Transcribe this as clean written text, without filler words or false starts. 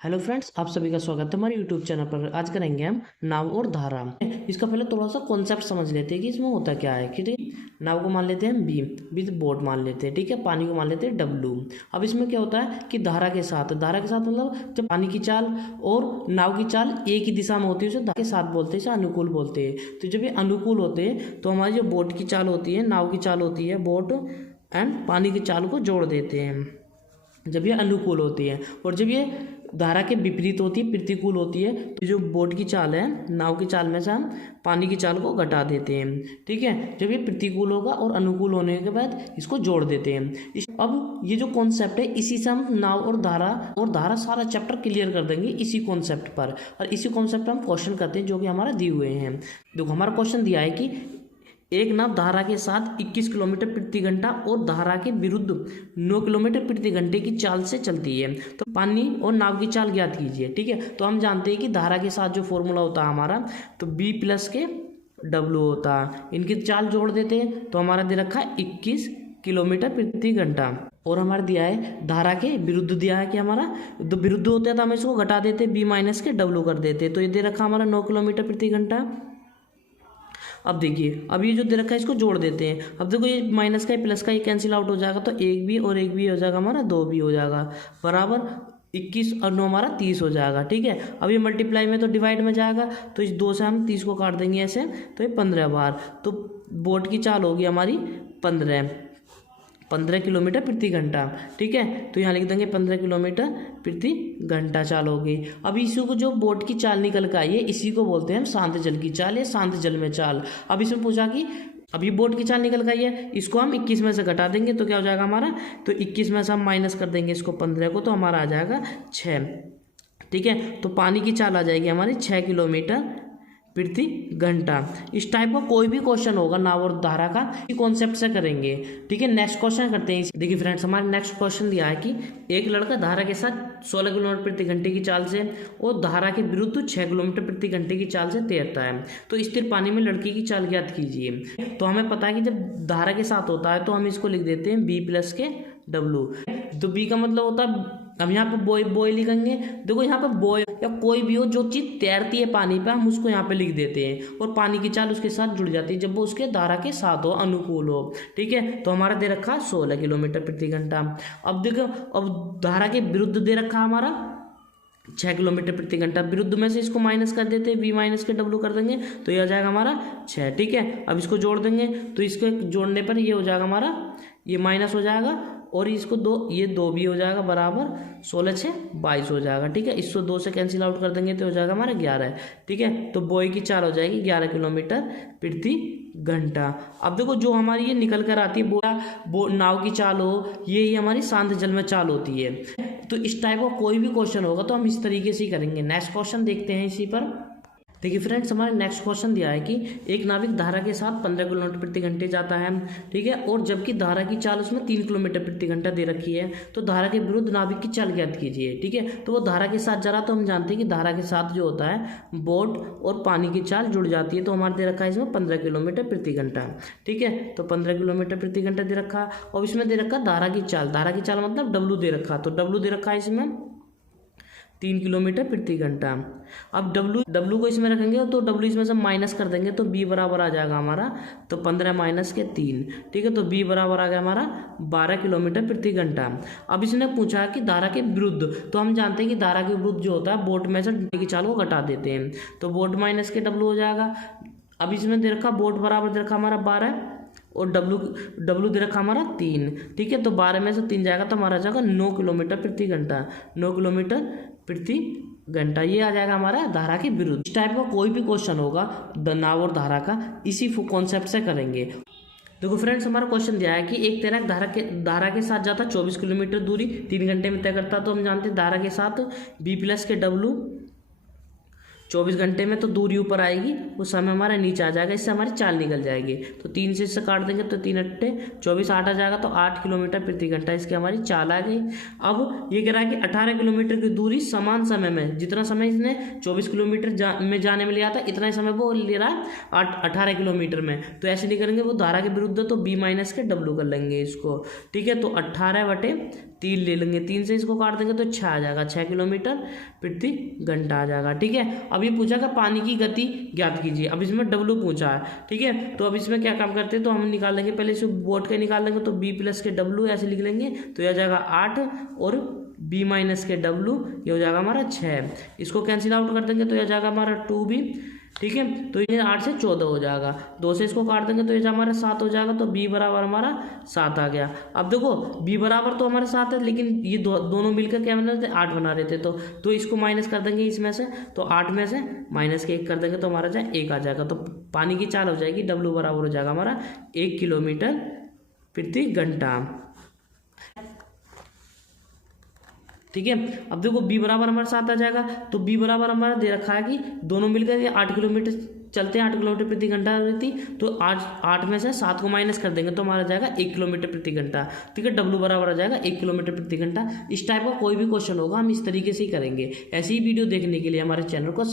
Hello friends, आप सभी का स्वागत है हमारे यूट्यूब चैनल पर। आज करेंगे हम नाव और धारा। इसका पहले थोड़ा सा कॉन्सेप्ट समझ लेते हैं कि इसमें होता क्या है। कि ठीक, नाव को मान लेते हैं बी, विद बोट मान लेते हैं, ठीक है। पानी को मान लेते हैं डब्लू। अब इसमें क्या होता है कि धारा के साथ मतलब जब पानी की चाल और नाव की चाल एक ही दिशा में होती है उसे धारा के साथ बोलते हैं, इसे अनुकूल बोलते हैं। तो जब ये अनुकूल होते हैं तो हमारी जो बोट की चाल होती है, नाव की चाल होती है, बोट एंड पानी की चाल को जोड़ देते हैं जब ये अनुकूल होती है। और जब ये धारा के विपरीत होती है, प्रतिकूल होती है, तो जो बोट की चाल है, नाव की चाल में से हम पानी की चाल को घटा देते हैं, ठीक है। जब ये प्रतिकूल होगा और अनुकूल होने के बाद इसको जोड़ देते हैं। अब ये जो कॉन्सेप्ट है, इसी से हम नाव और धारा सारा चैप्टर क्लियर कर देंगे इसी कॉन्सेप्ट पर। और इसी कॉन्सेप्ट पर हम क्वेश्चन करते हैं जो कि हमारा दिए हुए हैं। देखो, हमारा क्वेश्चन दिया है कि एक नाव धारा के साथ 21 किलोमीटर प्रति घंटा और धारा के विरुद्ध 9 किलोमीटर प्रति घंटे की चाल से चलती है, तो पानी और नाव की चाल ज्ञात कीजिए, ठीक है। तो हम जानते हैं कि धारा के साथ जो फॉर्मूला होता है हमारा, तो बी प्लस के डब्लू होता है। इनकी चाल जोड़ देते हैं तो हमारा दे रखा है 21 किलोमीटर प्रति घंटा। और हमारा दिया है धारा के विरुद्ध, दिया है कि हमारा तो विरुद्ध होता है तो हम इसको घटा देते, बी माइनस के डब्लू कर देते। तो ये दे रखा हमारा 9 किलोमीटर प्रति घंटा। अब देखिए, अब ये जो दे रखा है इसको जोड़ देते हैं। अब देखो, ये माइनस का प्लस का ये कैंसिल आउट हो जाएगा, तो एक भी और एक भी हो जाएगा हमारा, 2 भी हो जाएगा, बराबर 21 और 9 हमारा 30 हो जाएगा, ठीक है। अब ये मल्टीप्लाई में तो डिवाइड में जाएगा, तो इस 2 से हम 30 को काट देंगे ऐसे, तो ये 15 बार। तो बोट की चाल होगी हमारी 15 किलोमीटर प्रति घंटा, ठीक है। तो यहाँ लिख देंगे 15 किलोमीटर प्रति घंटा चाल होगी। अब इसी को जो बोट की चाल निकल कर आई है, इसी को बोलते हैं हम शांत जल की चाल या शांत जल में चाल। अब इसमें पूछा कि अभी बोट की चाल निकल कर आई है, इसको हम 21 में से घटा देंगे तो क्या हो जाएगा हमारा, तो 21 में से हम माइनस कर देंगे इसको 15 को, तो हमारा आ जाएगा 6, ठीक है। तो पानी की चाल आ जाएगी हमारी 6 किलोमीटर प्रति घंटा। इस टाइप का कोई भी क्वेश्चन होगा नाव और धारा का, इसी कॉन्सेप्ट से करेंगे, ठीक है। नेक्स्ट क्वेश्चन करते हैं। देखिए फ्रेंड्स, हमारे नेक्स्ट क्वेश्चन दिया है कि एक लड़का धारा के साथ 16 किलोमीटर प्रति घंटे की चाल से और धारा के विरुद्ध 6 किलोमीटर प्रति घंटे की चाल से तैरता है, तो स्थिर पानी में लड़की की चाल ज्ञात कीजिए। तो हमें पता है कि जब धारा के साथ होता है तो हम इसको लिख देते हैं बी प्लस के डब्लू। तो बी का मतलब होता है, हम यहाँ पे बॉय लिखेंगे। देखो, यहाँ पे बॉय या कोई भी हो जो चीज़ तैरती है पानी पे, हम उसको यहाँ पे लिख देते हैं और पानी की चाल उसके साथ जुड़ जाती है जब वो उसके धारा के साथ हो, अनुकूल हो, ठीक है। तो हमारा दे रखा 16 किलोमीटर प्रति घंटा। अब देखो, अब धारा के विरुद्ध दे रखा हमारा 6 किलोमीटर प्रति घंटा। विरुद्ध में से इसको माइनस कर देते हैं, बी माइनस के डब्लू कर देंगे, तो ये हो जाएगा हमारा 6, ठीक है। अब इसको जोड़ देंगे तो इसको जोड़ने पर ये हो जाएगा हमारा, ये माइनस हो जाएगा और इसको 2, ये 2 भी हो जाएगा, बराबर 16 6 22 हो जाएगा, ठीक है। इसको 2 से कैंसिल आउट कर देंगे तो हो जाएगा हमारा 11, ठीक है। तो बॉय की चाल हो जाएगी 11 किलोमीटर प्रति घंटा। अब देखो, जो हमारी ये निकल कर आती है नाव की चाल हो, ये हमारी शांत जल में चाल होती है। तो इस टाइप का कोई भी क्वेश्चन होगा तो हम इस तरीके से ही करेंगे। नेक्स्ट क्वेश्चन देखते हैं इसी पर। देखिए फ्रेंड्स, हमारे नेक्स्ट क्वेश्चन दिया है कि एक नाविक धारा के साथ 15 किलोमीटर प्रति घंटे जाता है, ठीक है, और जबकि धारा की चाल उसमें 3 किलोमीटर प्रति घंटा दे रखी है, तो धारा के विरुद्ध नाविक की चाल ज्ञात कीजिए, ठीक है। तो वो धारा के साथ जा रहा, तो हम जानते हैं कि धारा के साथ जो होता है बोट और पानी की चाल जुड़ जाती है, तो हमारे दे रखा है इसमें 15 किलोमीटर प्रति घंटा, ठीक है। तो 15 किलोमीटर प्रति घंटा दे रखा, और इसमें दे रखा धारा की चाल मतलब डब्लू दे रखा, तो डब्लू दे रखा है इसमें 3 किलोमीटर प्रति घंटा। अब डब्लू को इसमें रखेंगे तो डब्लू इसमें से माइनस कर देंगे तो बी बराबर आ जाएगा हमारा, तो 15 माइनस के 3, ठीक है। तो बी बराबर आ गया हमारा 12 किलोमीटर प्रति घंटा। अब इसने पूछा कि धारा के विरुद्ध, तो हम जानते हैं कि धारा के विरुद्ध जो होता है बोट में से की चाल को घटा देते हैं, तो बोट माइनस के डब्लू हो जाएगा। अब इसमें दे रखा बोट बराबर दे रखा हमारा 12 और डब्लू दे रखा हमारा 3, ठीक है। तो 12 में से 3 जाएगा तो हमारा आ जाएगा 9 किलोमीटर प्रति घंटा, 9 किलोमीटर प्रति घंटा। ये आ जाएगा हमारा धारा के विरुद्ध। इस टाइप का कोई भी क्वेश्चन होगा नाव और धारा का, इसी कॉन्सेप्ट से करेंगे। देखो फ्रेंड्स, हमारा क्वेश्चन दिया है कि एक तैराक धारा के साथ जाता 24 किलोमीटर दूरी 3 घंटे में तय करता, तो हम जानते हैं धारा के साथ बी प्लस के डब्लू 24 घंटे में तो दूरी ऊपर आएगी, उस समय हमारा नीचे आ जाएगा, इससे हमारी चाल निकल जाएगी। तो 3 से इससे काट देंगे तो 3 अट्ठे 24, 8 आ जाएगा, तो 8 किलोमीटर प्रति घंटा इसकी हमारी चाल आ गई। अब ये कह रहा है कि 18 किलोमीटर की दूरी समान समय में, जितना समय इसने 24 किलोमीटर में जाने में लिया था, इतना ही समय वो ले रहा है 18 किलोमीटर में। तो ऐसे नहीं करेंगे, वो धारा के विरुद्ध, तो बी माइनस के डब्लू कर लेंगे इसको, ठीक है। तो 18/3 3 ले लेंगे, 3 से इसको काट देंगे तो 6 आ जाएगा, 6 किलोमीटर प्रति घंटा आ जाएगा। ठीक है, अब ये पूछा कि पानी की गति ज्ञात कीजिए। अब इसमें डब्लू पूछा है। ठीक है, तो अब इसमें क्या काम करते हैं, तो हम निकाल लेंगे पहले इसे बोट के निकाल लेंगे, तो बी प्लस के डब्लू ऐसे लिख लेंगे, तो यह जाएगा 8 और बी माइनस के डब्लू ये हो जाएगा हमारा 6। इसको कैंसिल आउट कर देंगे तो यह जाएगा हमारा 2b। ठीक है, तो ये 8 से 14 हो जाएगा, 2 से इसको काट देंगे तो ये हमारा 7 हो जाएगा, तो b बराबर हमारा 7 आ गया। अब देखो b बराबर तो हमारा 7 है, लेकिन ये दोनों मिलकर क्या बना रहे थे, 8 बना रहे थे, तो इसको माइनस कर देंगे इसमें से, तो 8 में से माइनस के 1 कर देंगे तो हमारा जाए 1 आ जाएगा। तो पानी की चाल हो जाएगी W बराबर हो जाएगा हमारा 1 किलोमीटर प्रति घंटा। ठीक है, अब देखो b बराबर हमारा 7 आ जाएगा, तो b बराबर हमारा दे रखा है कि दोनों मिलकर ये 8 किलोमीटर चलते हैं, 8 किलोमीटर प्रति घंटा रहती, तो 8 में से 7 को माइनस कर देंगे तो हमारा जाएगा 1 किलोमीटर प्रति घंटा। ठीक है, W बराबर आ जाएगा 1 किलोमीटर प्रति घंटा। इस टाइप का कोई भी क्वेश्चन होगा हम इस तरीके से ही करेंगे। ऐसी ही वीडियो देखने के लिए हमारे चैनल को